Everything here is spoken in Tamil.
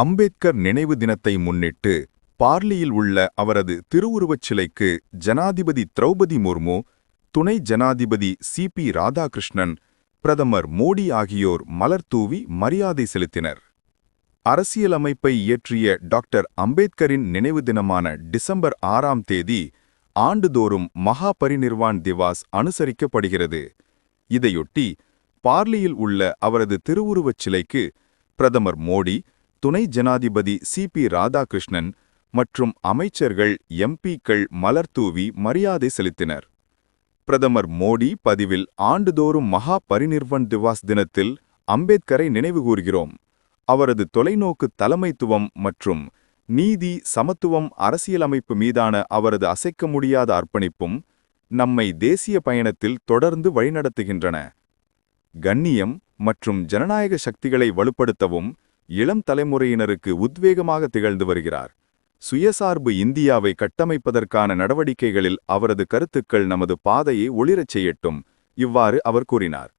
அம்பேத்கர் நினைவு தினத்தை முன்னிட்டு பார்லியில் உள்ள அவரது திருவுருவச் சிலைக்கு ஜனாதிபதி திரௌபதி முர்மு, துணை ஜனாதிபதி சி.பி. ராதாகிருஷ்ணன், பிரதமர் மோடி ஆகியோர் மலர் தூவி மரியாதை செலுத்தினர். அரசியலமைப்பை இயற்றிய டாக்டர் அம்பேத்கரின் நினைவு தினமான டிசம்பர் 6ஆம் தேதி ஆண்டுதோறும் மகா பரிநிர்வாண் திவாஸ் அனுசரிக்கப்படுகிறது. இதையொட்டி பார்லியில் உள்ள அவரது திருவுருவச் சிலைக்கு பிரதமர் மோடி, துணை ஜனாதிபதி சி.பி. ராதாகிருஷ்ணன் மற்றும் அமைச்சர்கள், எம்பிக்கள் மலர்தூவி மரியாதை செலுத்தினர். பிரதமர் மோடி பதிவில் ஆண்டுதோறும் மகா பரிநிர்வன் திவாஸ் தினத்தில் அம்பேத்கரை நினைவுகூர்கிறோம். அவரது தொலைநோக்கு தலைமைத்துவம் மற்றும் நீதி, சமத்துவம், அரசியலமைப்பு மீதான அவரது அசைக்க முடியாத அர்ப்பணிப்பும் நம்மை தேசிய பயணத்தில் தொடர்ந்து வழிநடத்துகின்றன. கண்ணியம் மற்றும் ஜனநாயக சக்திகளை வலுப்படுத்தவும் இளம் தலைமுறையினருக்கு உத்வேகமாக திகழ்ந்து வருகிறார். சுயசார்பு இந்தியாவை கட்டமைப்பதற்கான நடவடிக்கைகளில் அவரது கருத்துக்கள் நமது பாதையை ஒளிரச் செய்யட்டும். இவ்வாறு அவர் கூறினார்.